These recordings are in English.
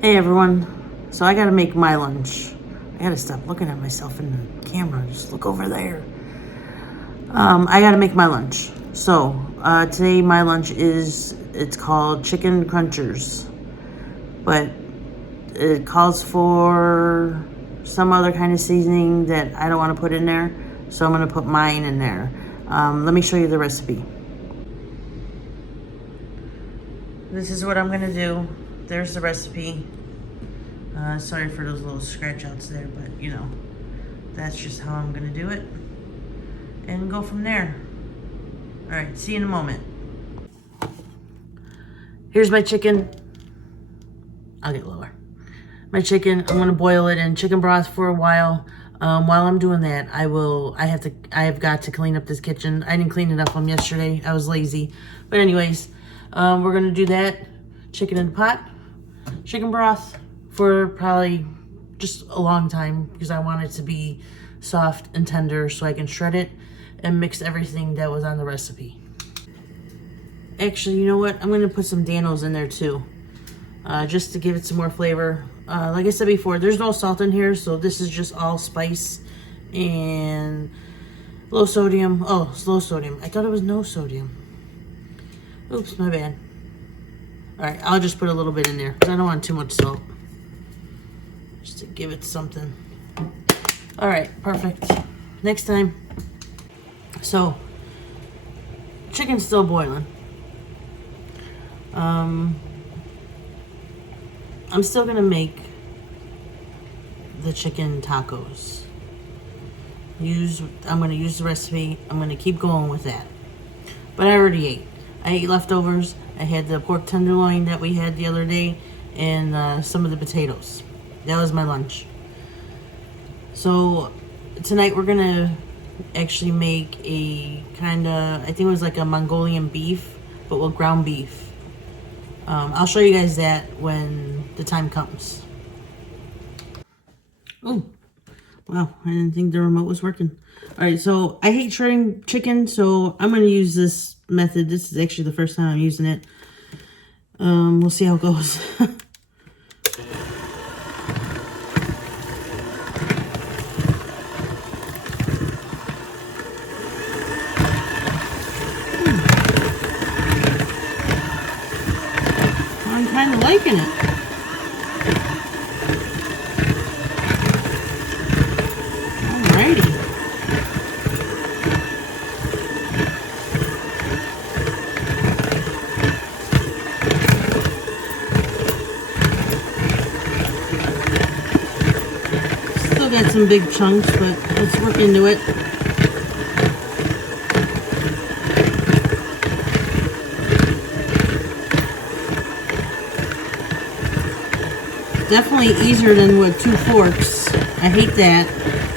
Hey everyone, so I gotta make my lunch. I gotta stop looking at myself in the camera, just look over there. I gotta make my lunch. So, today my lunch it's called chicken crunchers. But it calls for some other kind of seasoning that I don't want to put in there. So I'm gonna put mine in there. Let me show you the recipe. This is what I'm gonna do. There's the recipe. Sorry for those little scratch outs there, but you know, that's just how I'm gonna do it. And go from there. All right, see you in a moment. Here's my chicken. I'll get lower. My chicken, I'm gonna boil it in chicken broth for a while. While I'm doing that, I have got to clean up this kitchen. I didn't clean it up from yesterday. I was lazy. But anyways, we're gonna do that. Chicken in the pot, chicken broth for probably just a long time because I want it to be soft and tender so I can shred it and mix everything that was on the recipe. Actually, you know what? I'm gonna put some Danos in there too, just to give it some more flavor. Like I said before, there's no salt in here, so this is just all spice and low sodium. Oh, it's low sodium. I thought it was no sodium. Oops, my bad. All right, I'll just put a little bit in there because I don't want too much salt. Just to give it something. All right, perfect. Next time. So, chicken's still boiling. I'm still gonna make the chicken tacos. I'm gonna use the recipe. I'm gonna keep going with that. But I already ate. I ate leftovers. I had the pork tenderloin that we had the other day and some of the potatoes. That was my lunch. So tonight we're gonna actually make a I think it was like a Mongolian beef, but with ground beef. I'll show you guys that when the time comes. Oh, wow, I didn't think the remote was working. All right, so I hate shredding chicken, so I'm gonna use this method. This is actually the first time I'm using it. We'll see how it goes. I'm kind of liking it. Alrighty. Still got some big chunks, but let's work into it. Definitely easier than with 2 forks. I hate that.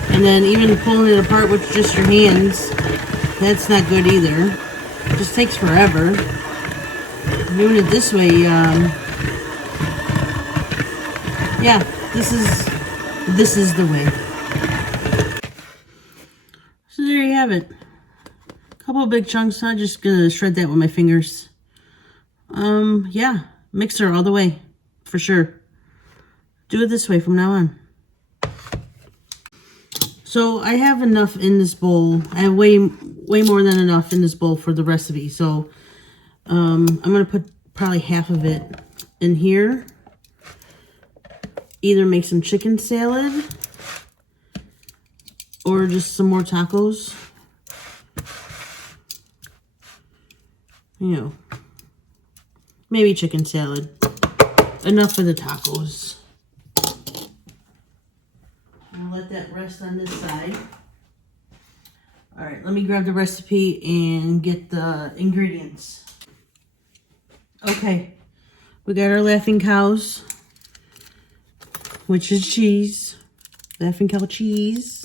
And then even pulling it apart with just your hands, that's not good either. It just takes forever. Doing it this way, yeah, this is the way. So there you have it. A couple of big chunks. I'm just gonna shred that with my fingers. Yeah, mixer all the way, for sure. Do it this way from now on. So I have enough in this bowl. I have way more than enough in this bowl for the recipe. So I'm gonna put probably half of it in here. Either make some chicken salad or just some more tacos. You know, maybe chicken salad. Enough for the tacos. I'll let that rest on this side. All right, let me grab the recipe and get the ingredients. Okay, we got our laughing cows, which is cheese. Laughing cow cheese.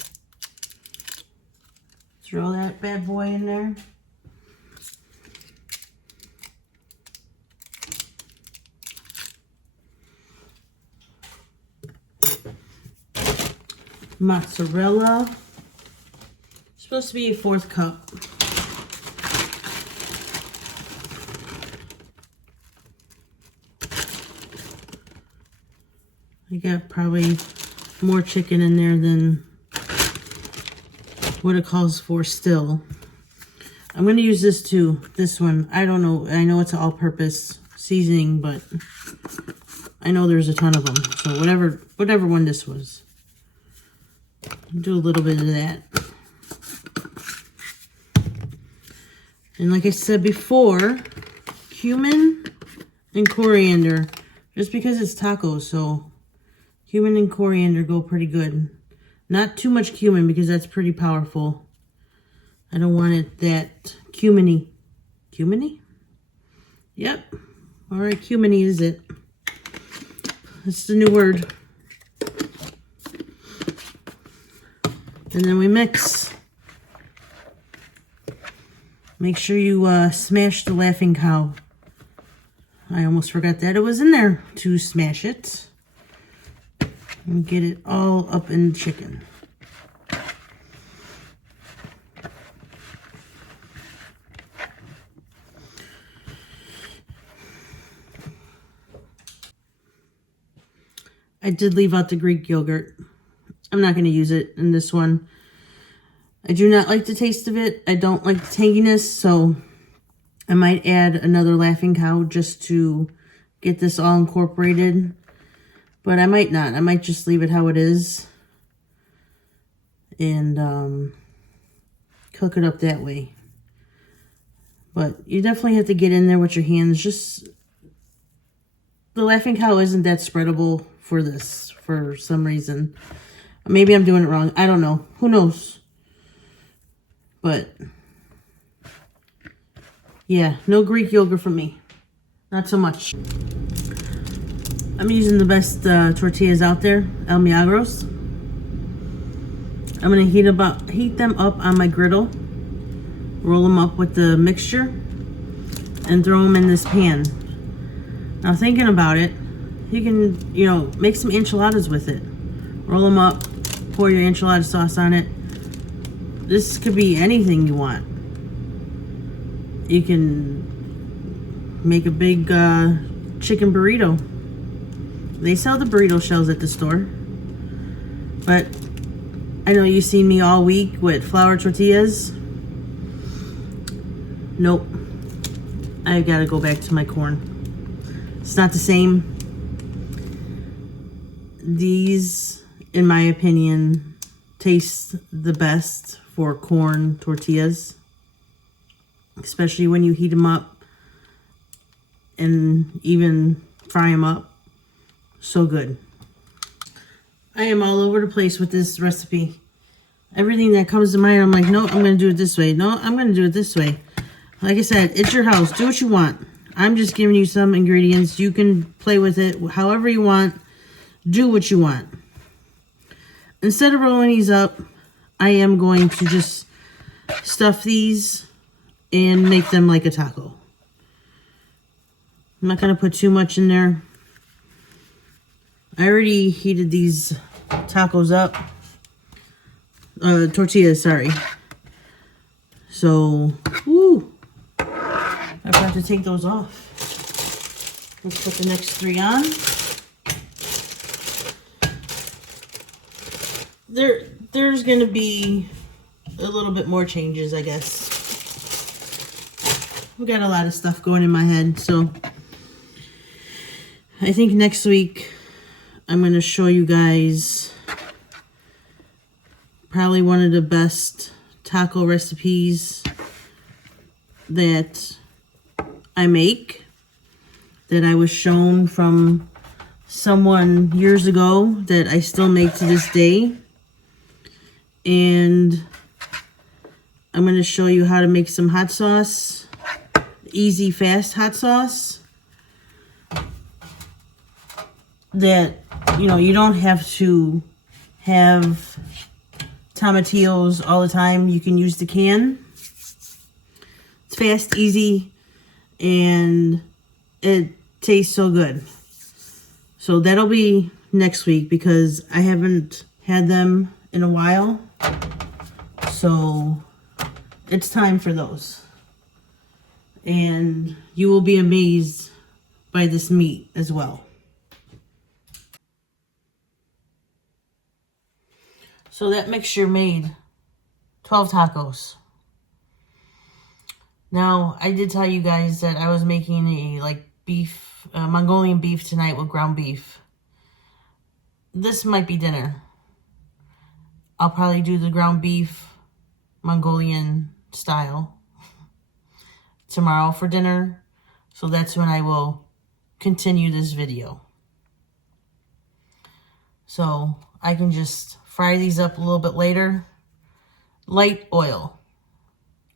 Throw that bad boy in there. Mozzarella. It's supposed to be a 1/4 cup. I got probably more chicken in there than what it calls for still. I'm going to use this too. This one. I don't know. I know it's an all-purpose seasoning, but I know there's a ton of them. So whatever one this was. Do a little bit of that. And like I said before, cumin and coriander. Just because it's tacos, so cumin and coriander go pretty good. Not too much cumin because that's pretty powerful. I don't want it that cuminy. Cuminy? Yep. All right, cuminy is it. That's the new word. And then we mix. Make sure you smash the Laughing Cow. I almost forgot that it was in there to smash it. And get it all up in the chicken. I did leave out the Greek yogurt. I'm not going to use it in this one. I do not like the taste of it. I don't like the tanginess, so I might add another Laughing Cow just to get this all incorporated. But I might not. I might just leave it how it is. And cook it up that way. But you definitely have to get in there with your hands. Just the Laughing Cow isn't that spreadable for this for some reason. Maybe I'm doing it wrong. I don't know. Who knows? But yeah, no Greek yogurt for me. Not so much. I'm using the best tortillas out there, El Milagros. I'm going to heat them up on my griddle. Roll them up with the mixture. And throw them in this pan. Now thinking about it, you can, make some enchiladas with it. Roll them up. Pour your enchilada sauce on it. This could be anything you want. You can make a big chicken burrito. They sell the burrito shells at the store. But I know you've seen me all week with flour tortillas. Nope. I've got to go back to my corn. It's not the same. These, in my opinion, taste the best for corn tortillas. Especially when you heat them up and even fry them up. So good. I am all over the place with this recipe. Everything that comes to mind, I'm like, no, I'm going to do it this way. No, I'm going to do it this way. Like I said, it's your house. Do what you want. I'm just giving you some ingredients. You can play with it however you want. Do what you want. Instead of rolling these up, I am going to just stuff these and make them like a taco. I'm not going to put too much in there. I already heated these tacos up. Tortillas, sorry. So, woo. I have to take those off. Let's put the next 3 on. There's going to be a little bit more changes, I guess. We got a lot of stuff going in my head, so I think next week I'm going to show you guys probably one of the best taco recipes that I make, that I was shown from someone years ago that I still make to this day. And I'm going to show you how to make some hot sauce. Easy, fast hot sauce. That, you don't have to have tomatillos all the time. You can use the can. It's fast, easy, and it tastes so good. So that'll be next week because I haven't had them in a while. So it's time for those. And you will be amazed by this meat as well. So that mixture made 12 tacos. Now, I did tell you guys that I was making a beef, Mongolian beef tonight with ground beef. This might be dinner. I'll probably do the ground beef Mongolian style tomorrow for dinner. So that's when I will continue this video. So I can just fry these up a little bit later. Light oil.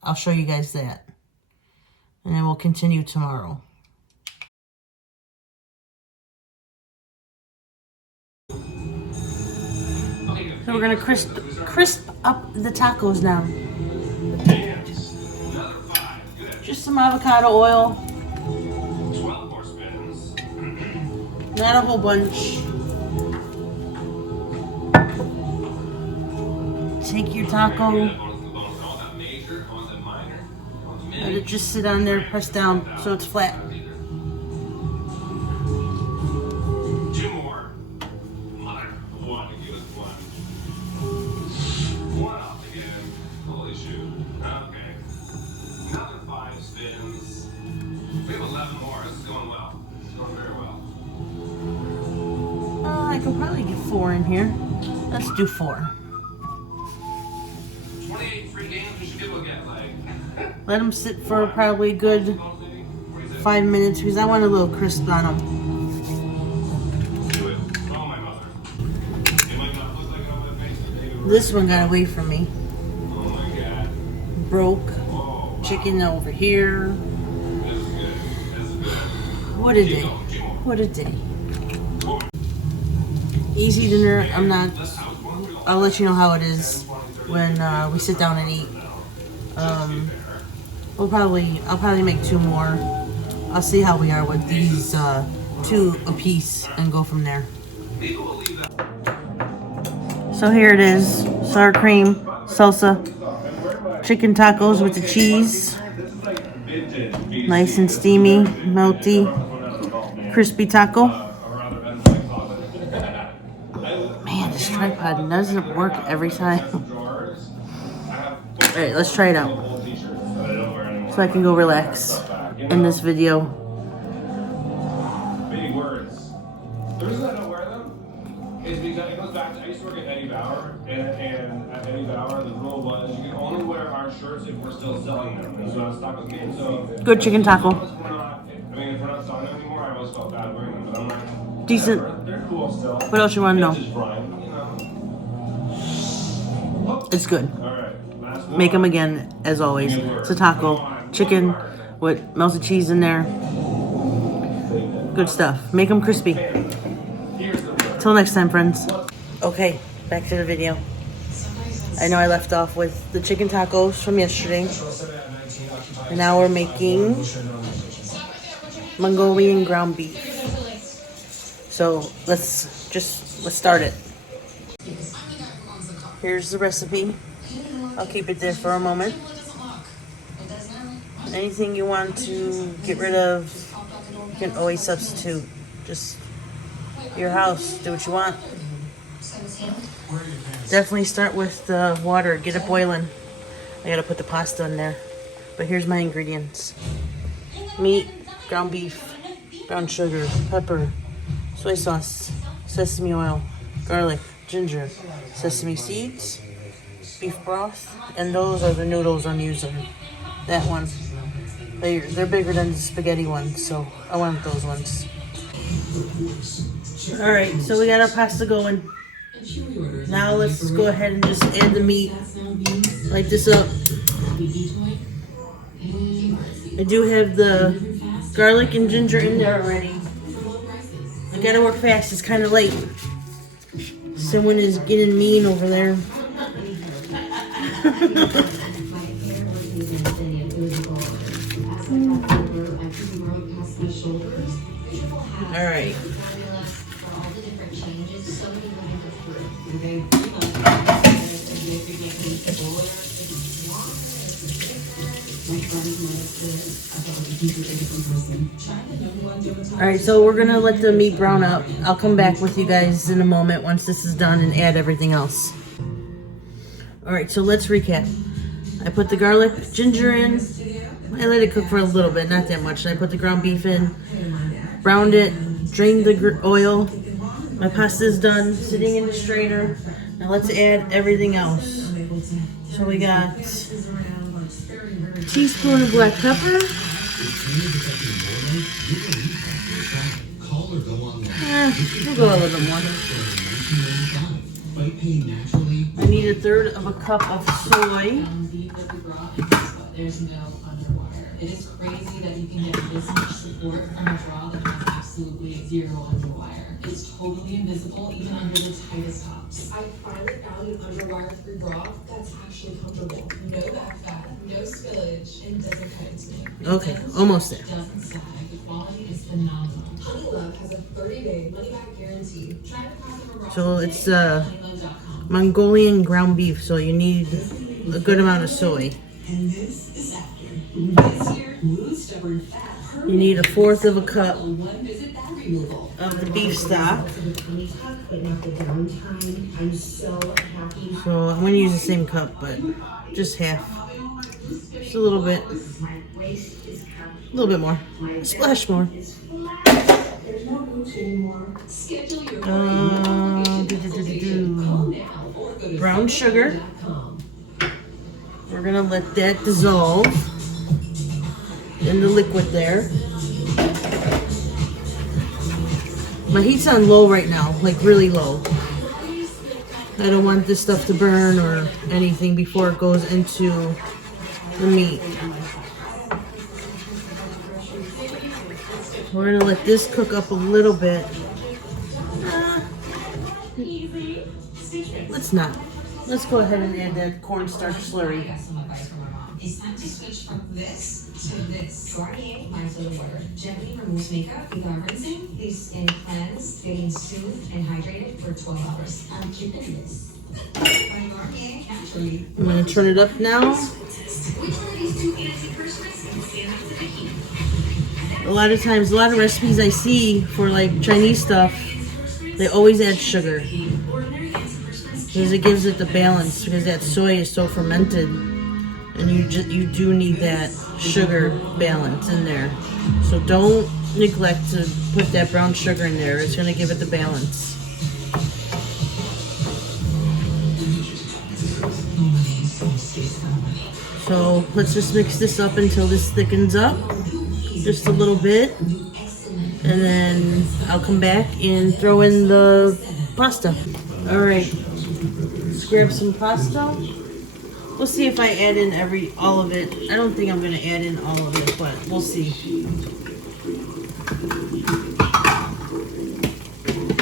I'll show you guys that. And then we'll continue tomorrow. So we're gonna crisp up the tacos now. Just some avocado oil. Not a whole bunch. Take your taco. Let it just sit on there, press down so it's flat. I could probably get 4 in here. Let's do 4. 28 free games, we should be able to get let them sit for probably a good 5 minutes because I want a little crisp on them. This one got away from me. Broke. Chicken over here. What a day. What a day. Easy dinner. I'll let you know how it is when we sit down and eat. I'll probably make 2 more. I'll see how we are with these 2 apiece and go from there. So here it is. Sour cream, salsa, chicken tacos with the cheese. Nice and steamy, melty, crispy taco. Man, this tripod doesn't work every time. Alright, let's try it out. So I can go relax in this video. The reason I don't wear them is because it goes back to, I used to work at Eddie Bauer, and at Eddie Bauer, the rule was you can only wear our shirts if we're still selling them. And so I was stuck with me. So good chicken taco. If we're not selling them anymore, I always felt bad wearing them, but I'm like, decent. They're cool still. What else you want to know? It's good. Make them again, as always. It's a taco. Chicken with melted cheese in there. Good stuff. Make them crispy. Till next time, friends. Okay, back to the video. I know I left off with the chicken tacos from yesterday. And now we're making Mongolian ground beef. So let's start it. Here's the recipe. I'll keep it there for a moment. Anything you want to get rid of, you can always substitute. Just your house, do what you want. Definitely start with the water, get it boiling. I gotta put the pasta in there. But here's my ingredients. Meat, ground beef, brown sugar, pepper, soy sauce, sesame oil, garlic, ginger, sesame seeds, beef broth, and those are the noodles I'm using. That one. They're bigger than the spaghetti ones, so I want those ones. Alright, so we got our pasta going. Now let's go ahead and just add the meat. Light this up. I do have the garlic and ginger in there already. I gotta work fast, it's kind of late. Someone is getting mean over there. All right. All right, so we're gonna let the meat brown up. I'll come back with you guys in a moment once this is done and add everything else. All right, so let's recap. I put the garlic, ginger in. I let it cook for a little bit, not that much. And I put the ground beef in, browned it, drained the oil. My pasta is done, sitting in the strainer. Now let's add everything else. So we got a teaspoon of black pepper. We'll go a little bit more. I need a third of a cup of soy. There's no underwire. It is crazy that you can get this much support from a draw that has absolutely zero underwire. It's totally invisible even under the tightest tops. I finally found an underwire-free bra that's actually comfortable. No back fat, no spillage, and doesn't cut into me. Okay, almost there. Doesn't sag. The quality is phenomenal. Honey Love has a 30-day money-back guarantee. Try to pass a bra. So it's Mongolian ground beef, so you need a good amount of soy. And this is after. This year, lose stubborn fat. You need a fourth of a cup One visit fat removal. of the beef stock. So I'm going to use the same cup, but just half. Just a little bit. A little bit more. A splash more. Brown sugar. We're going to let that dissolve in the liquid there. My heat's on low right now, like really low. I don't want this stuff to burn or anything before it goes into the meat. We're going to let this cook up a little bit. Let's not. Let's go ahead and add that cornstarch slurry. It's time to switch from this to this. Garnier micellar water gently removes makeup without rinsing. Leaves skin cleansed, getting soothed and hydrated for 12 hours. I'm keeping this. By Garnier, naturally. I'm going to turn it up now. A lot of times, a lot of recipes I see for like Chinese stuff, they always add sugar. Because it gives it the balance, because that soy is so fermented. And you do need that sugar balance in there. So don't neglect to put that brown sugar in there. It's going to give it the balance. So let's just mix this up until this thickens up. Just a little bit. And then I'll come back and throw in the pasta. Alright. Let's grab some pasta. We'll see if I add in all of it. I don't think I'm going to add in all of it, but we'll see.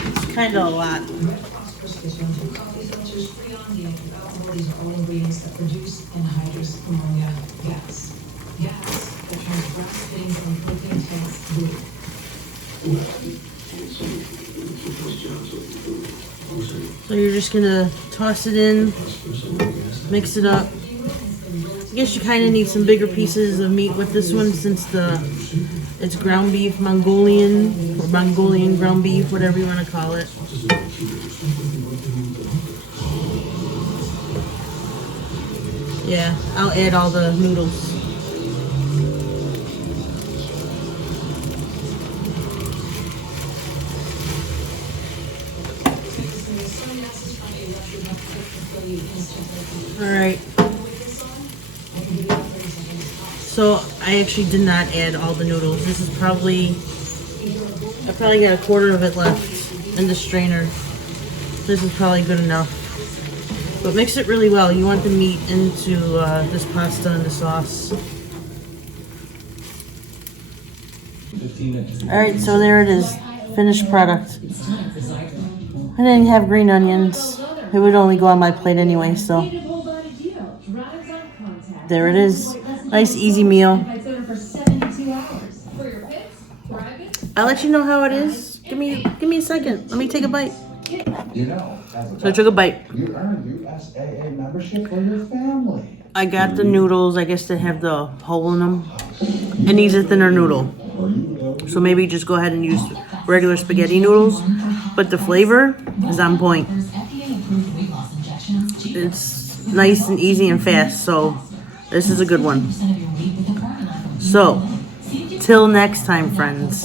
It's kind of a lot. These are all ingredients that produce anhydrous ammonia gas. Gas that turns grass fittings and protein tanks blue. So you're just going to toss it in, mix it up. I guess you kind of need some bigger pieces of meat with this one since it's ground beef, Mongolian, or Mongolian ground beef, whatever you want to call it. Yeah, I'll add all the noodles. Alright. So I actually did not add all the noodles. This is I probably got a quarter of it left in the strainer. This is probably good enough. But mix it really well. You want the meat into this pasta and the sauce. Alright, so there it is. Finished product. I didn't have green onions. It would only go on my plate anyway, so. There it is. Nice, easy meal. I'll let you know how it is. Give me a second. Let me take a bite. So I took a bite. You earned USAA membership for your family. I got the noodles. I guess they have the hole in them. It needs a thinner noodle. So maybe just go ahead and use regular spaghetti noodles. But the flavor is on point. It's nice and easy and fast. So this is a good one. So till next time, friends.